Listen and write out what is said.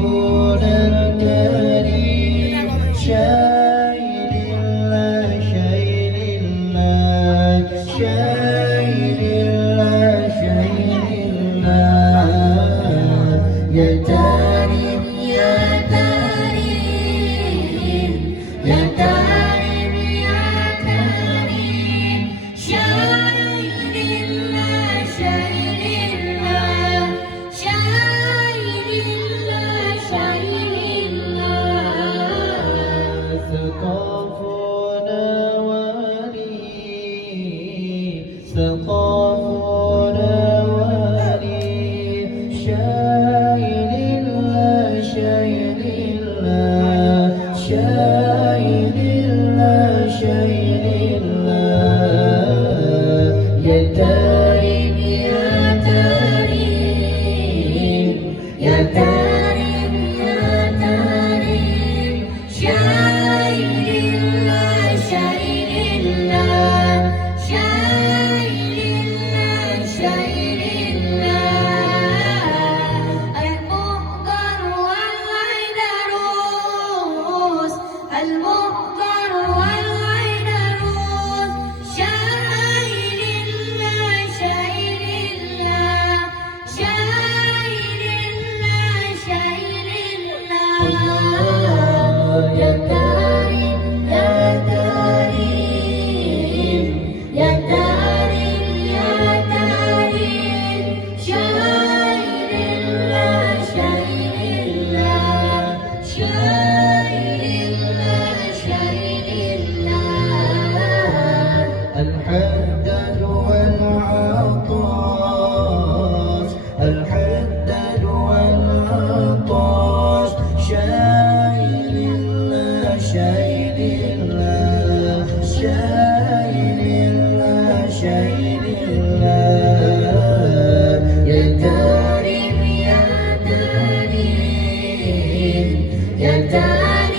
حبيبنا الكريم شايل الله شايل الله شايل الله شايل الله يا كريم يا كريم يا كريم يا كريم شايل الله شايل الله شايل الله شايل الله ثقافنا ولي شايل الله شايل الله شايل الله شايل الله يا كريم يا كريم يا كريم يا كريم شايل الله شايل الله شايل الله شايل الله المؤجر والعيدروس المؤجر والعيدروس شايل الله شايل الله شايل الله شايل الله يا كريم يا كريم يا كريم يا كريم شايل الله شايل الله شايل الله شايل الله الحداد والعطاس الحداد والعطاس شايل الله شايل الله شايل الله شايل الله يا كريم يا كريم يا كريم